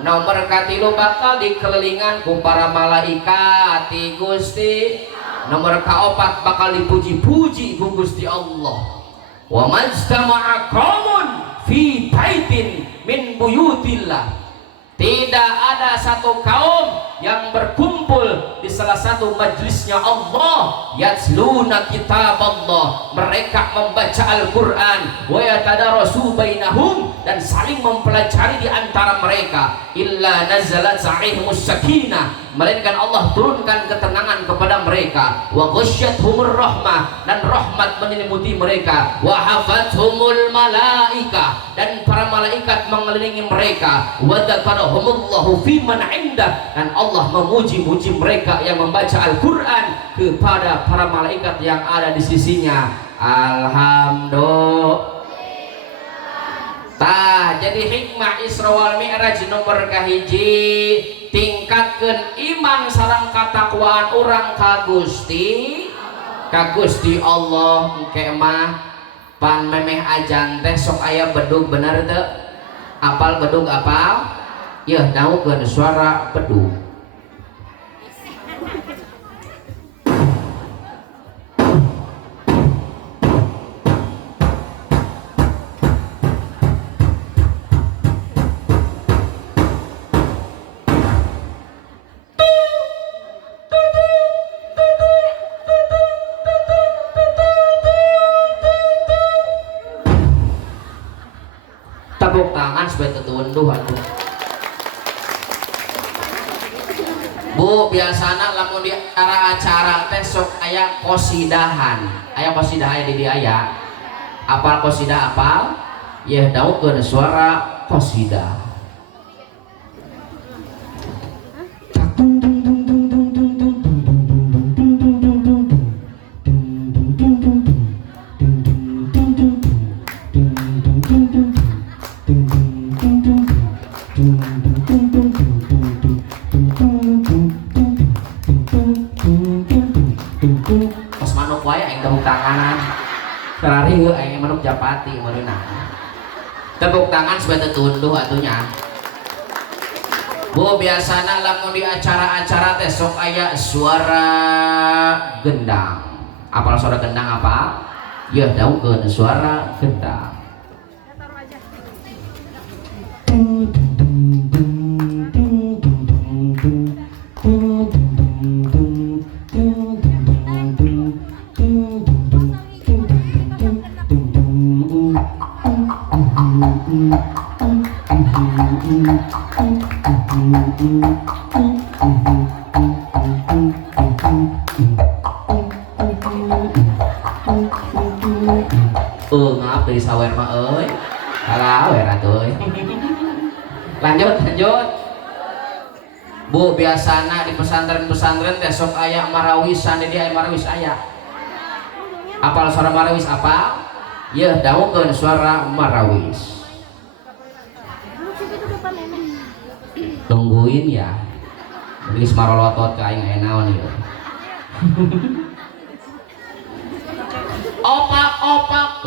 Nomor katilu bakal dikelilingan ku para malaikat ti Gusti. Nomor kaopat bakal dipuji-puji ku Gusti Allah. Wa majtama'a qaumun fi baitin min buyutillah. Tidak ada satu kaum yang berkumpul di salah satu majlisnya Allah, yatluna kitab Allah, mereka membaca Al-Quran, wa yatadarasu bainahum, dan saling mempelajari di antara mereka, illa nazalat alaihimus sakinah, melainkan Allah turunkan ketenangan kepada mereka, wa ghasyyathumur rahmah, dan rahmat menyelimuti mereka, wa hafathumul malaika, dan para malaikat mengelilingi mereka, wa dzakarahumullahu fiman indah, dan Allah memuji-muji mereka yang membaca Al-Quran kepada para malaikat yang ada di sisinya. Alhamdulillah. Tah jadi hikmah Isra wal Mi'raj nomor kahiji tingkatkeun iman sareng katakwaan urang ka Gusti Allah. Engke mah pan memeh ajan teh sok aya bedug bener teu? Apal bedug apal? Ya dahukeun suara bedug. Tepuk tangan supaya tetunduh atuh. Bu, biasana lamun di acara teh sok aya qosidahan. Aya qosidah di aya. Apal qosidah apal? Ya dahukeun suara qosidah. Manuk japati meunah. Tepuk tangan supaya tetunduh atunya. Bu, biasana lamun di acara-acara teh sok aya suara gendang. Apal suara gendang apa? Ya dahukeun suara gendang. Maaf dari sawer mah euy. Kalah we atuh. Lanjut. Bu, biasana di pesantren-pesantren teh sok aya marawisan, di aya marawis aya. Apal suara marawis apa? Ya dahukeun suara marawis. Tungguin ya. Geus marolotot ka aing aya naon ieu. Opak-opak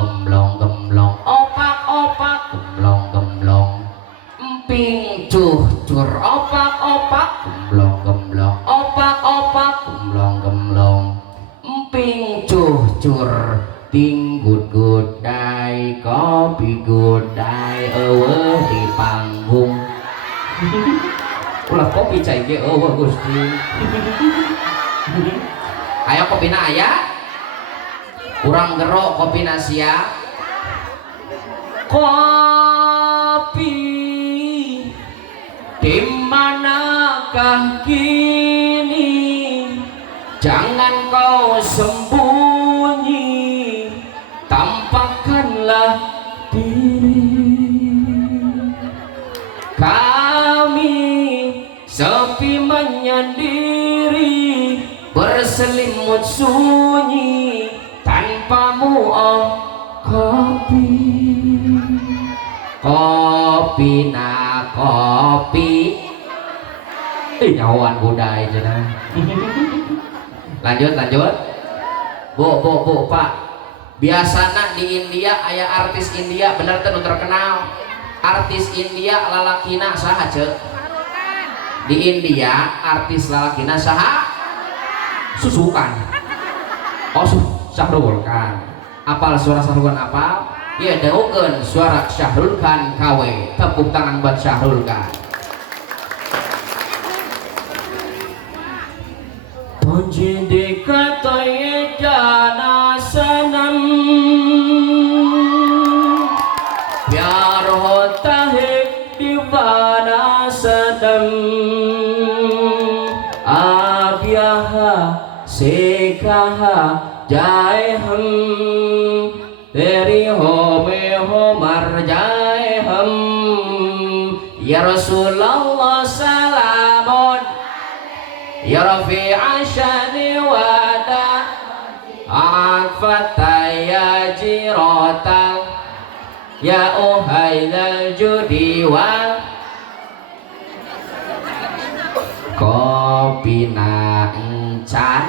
luncur ting gudai kopi gudai di panggung ulah kopi cai ge Gusti ayo kopina aya urang gerok kopina sia kopi di manakah kini jangan kau sembunyi tampakkanlah diri kami sepi menyendiri berselimut sunyi tanpamu oh kopi kopi na kopi nyawan budaya jenah lanjut bu pak biasana di India aya artis India bener tuh terkenal artis India lalakina saha cek di India artis lalakina saha susukan oh Syahrul Khan apal suara Syahrul Khan apal ya daukeun suara Syahrul Khan KW tepuk tangan buat Syahrul Khan Punjidi katanya jana sanam pyar hota hai divana sadam abyaha sekaha jai hum teri ho me ho mar jai hum ya Rasulullah salamun ya Rafi'a syani wada akfataya jirotal ya uhaidal judi wal kopi na encan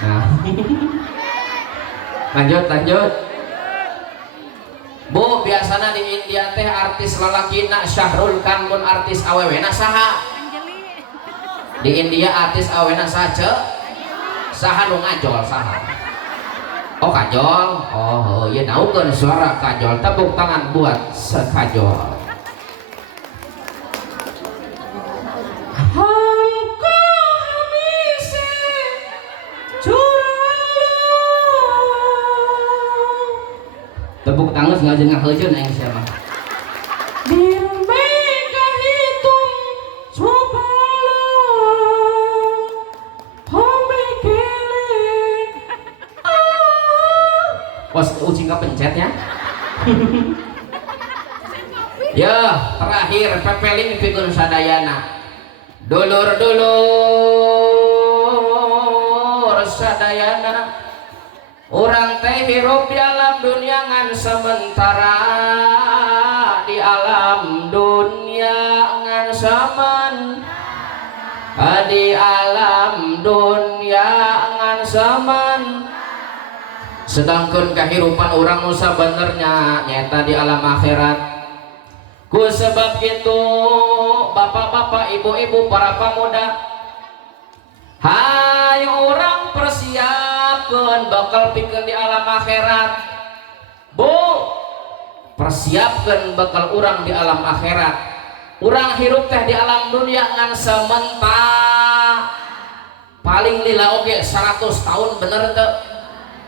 nah. lanjut bu biasana di India teh artis lalakina Syahrul Khan pun artis awewena saha di India artis awena saja saha nu ngajol saha oh kajol oh ya naukeun suara kajol tepuk tangan buat sekajol tepuk tangan sengaja ngaheujeun aing sia mah was ucing kepencet ya ya terakhir pepeling pikeun sadayana dulur sadayana orang teh hirup di alam dunia ngan sementara di alam dunia ngan sementara di alam dunia ngan sementara sedangkan kehidupan orang nusa benernya nyata di alam akhirat ku sebab itu bapak-bapak ibu-ibu para pemuda hai orang persiapkan bakal pikeun di alam akhirat bu persiapkan bakal orang di alam akhirat orang hirup teh di alam dunia ngan sementara paling lila oke 100 tahun bener teh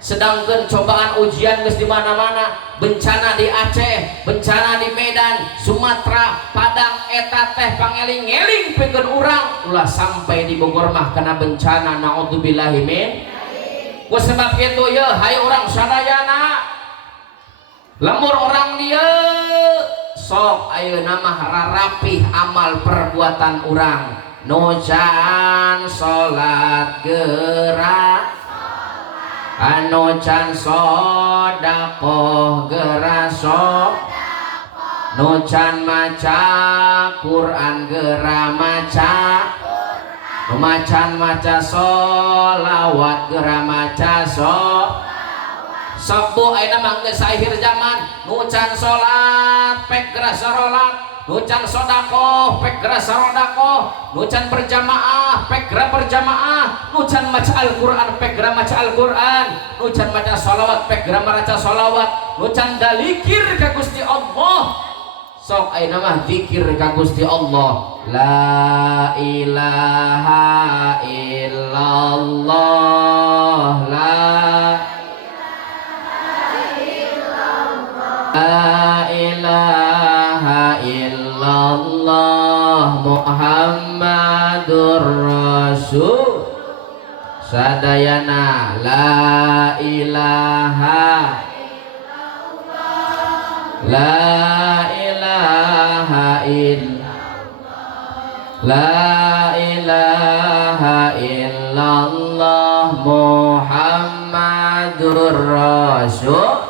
sedangkan cobaan ujian geus di mana-mana bencana di Aceh bencana di Medan Sumatera Padang eta teh pangeling-eling pikeun urang ulah sampai di Bogor mah kena bencana naudzubillahi min ku sebab kitu ye hai urang sadayana lemur orang dia sok ayeuna mah rarapih amal perbuatan urang nucan salat gerak anu can sodakoh geraso nu can maca Quran gera maca nu macan maca solawat gera maca sok bu ayeuna mah geus akhir zaman nu can salat pek gera sarolat nucan sodakoh pek gerak sarodakoh, nucan berjamaah pek gerak berjamaah, nucan maca Al-Quran pek gerak maca Al-Quran, nucan maca sholawat pek gerak maca sholawat, nucan dalikir ka Gusti Allah. Sok ayeuna mah zikir ka Gusti Allah. La ilaha illallah, la ilaha illallah Muhammadur Rasul. Sadayana la ilaha La ilaha illallah Muhammadur Rasul.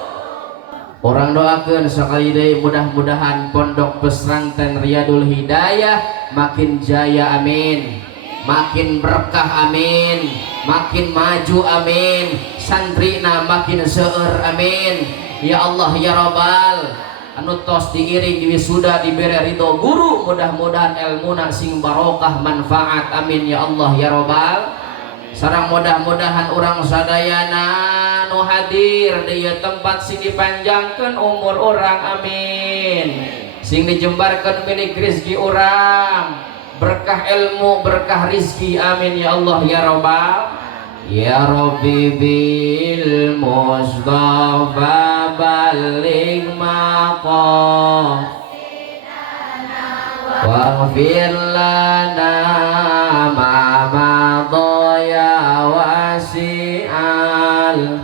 Orang doakan sekali deh, mudah-mudahan pondok pesantren Riyadul Hidayah makin jaya amin, makin berkah amin, makin maju amin, santrina makin seueur amin. Ya Allah ya Rabbal, anu tos diiring di wisuda diberi ridho guru, mudah-mudahan ilmuna sing barokah manfaat amin ya Allah ya Rabbal. Sarang mudah-mudahan orang sadayana nu hadir di tempat sing dipanjangkeun umur orang amin, sing dijembarkeun milik rezeki orang, berkah ilmu berkah rizki amin ya Allah ya Rabbal. Ya Rabbi bil Mustafa baligh maqam waghfir lana ma madaya wasi'al.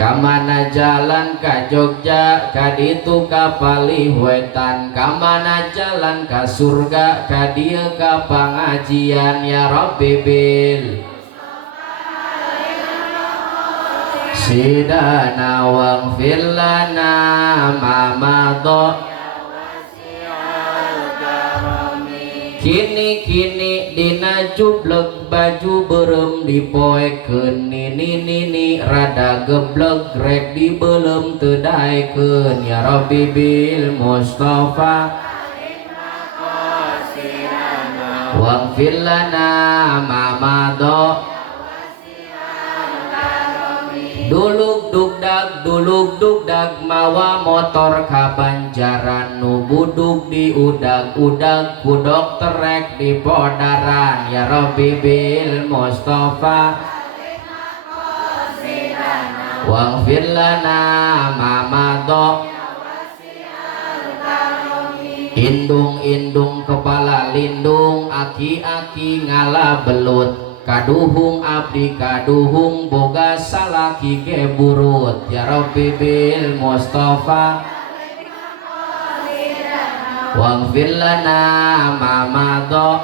Kamana jalan ka Jogja kaditu ka Palihwetan, kamana jalan ka surga kadieu ka pangajian. Ya Rabbi bil sidana waghfir lana ma madha. Kini-kini dina jublek baju berem dipoekeun, nini rada geblek rek dibelem teu daekeun. Ya Rabbi bil Mustafa waghfir lana ma madha. Duluk dugdag mawa motor ka Banjaran, nu buduk di udag-udag ku dokter rek di Podaran. Ya Rabbi bil Mustafa waghfir lana ma madha. Indung kepala lindung, aki-aki ngala belut, kaduhung abdi kaduhung boga salaki ge burut. Ya Rabbi bil Mustafa waghfir lana ma madha.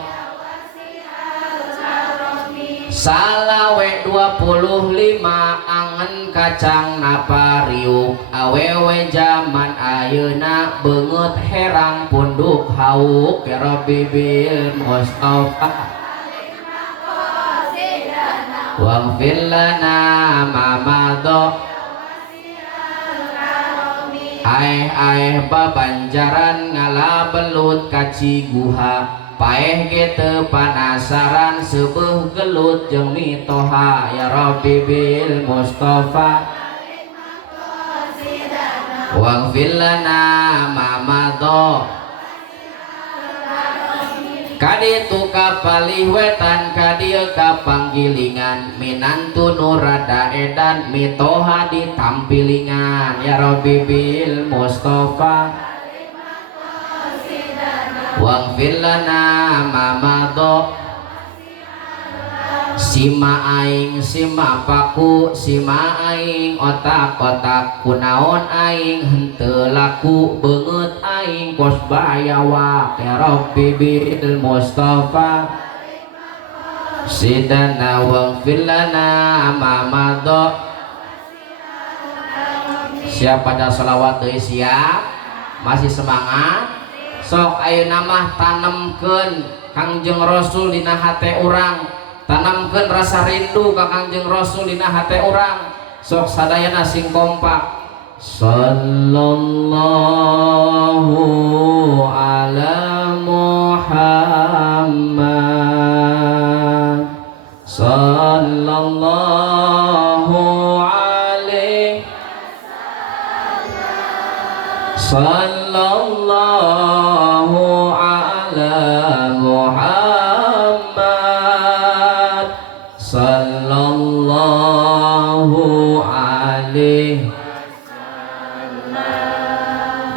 Salawe 25 angen kacang napariuk, awewe zaman ayeuna beungeut herang punduk hauk. Ya Rabbi bil Mustafa waghfir lana ma madha. Aeh babanjaran ngala belut ka Ciguha, paeh ge teu panasaran seubeuh gelut jeung mitoha. Ya Rabbi bil Mustafa waghfir lana ma madha. Kaditu ka Palihwetan kadieu ka Panggilingan, minantu nu rada edan mitoha di Tampilingan. Ya Rabbi bil Mustafa waghfir lana ma madha. Sima aing sima paku, sima aing otak-otak, kunaon aing henteu laku, beungeut aing kos bayawak. Ya Rabbi bil Mustafa sidana waghfir lana ma madha. Siap pada sholawat deui siap? Masih semangat? Sok ayeuna mah tanemkeun Kangjeng Rasul dina hate urang, tanamkeun rasa rindu ka Kangjeng Rasul dina hate urang. Sok sadayana sing kompak sallallahu ala Muhammad sallallahu alaihi sallallahu ala Muhammad sallallahu alaihi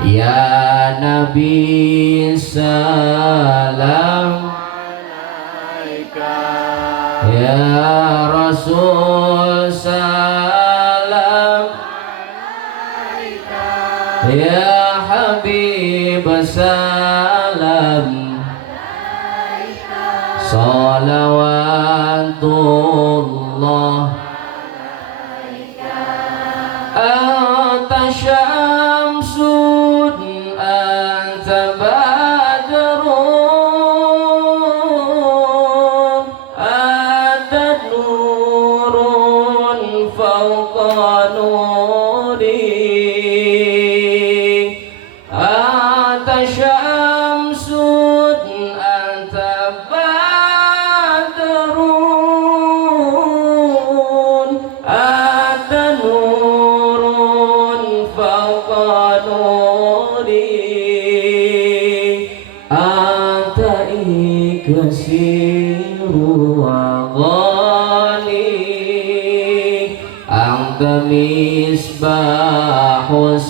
ya Nabi salam ya Rasul salam ya Habib salam salawatullah anta syamsun anta badrun anta nurun fawqa nuri anta syamsun anta badrun anta nurun fawqa nuri anta iksiru wa ghani anta misbahus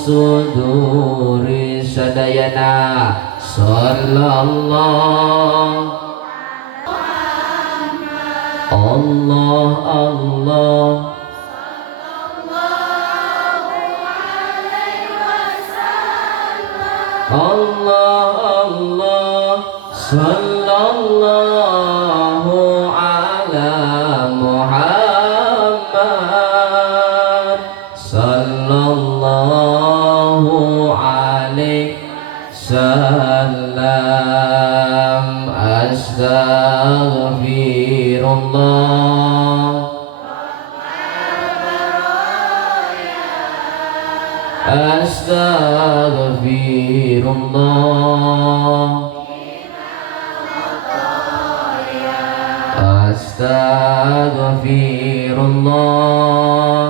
suduri sadayana sallallahu Allah Allah Allah Allah sallallahu ala Muhammad sallallahu alaihi salam astaghfirullah astaghfirullah astaghfirullah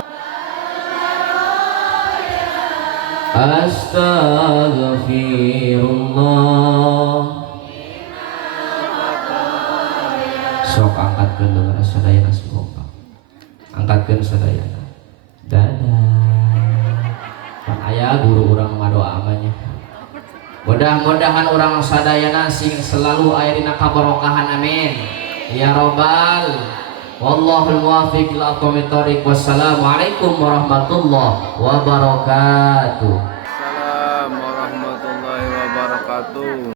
astaghfirullah sok angkatkeun leungeun sadayana semoga angkatkeun sadayana dadah aya guru urang ngadoa amanya mudah-mudahan urang sadayana sing selalu aya dina kabarokahan amin ya robbal wallahul muwaffiq ila aqwamit thoriq wassalamualaikum warahmatullahi wabarakatuh. Assalamualaikum warahmatullahi wabarakatuh.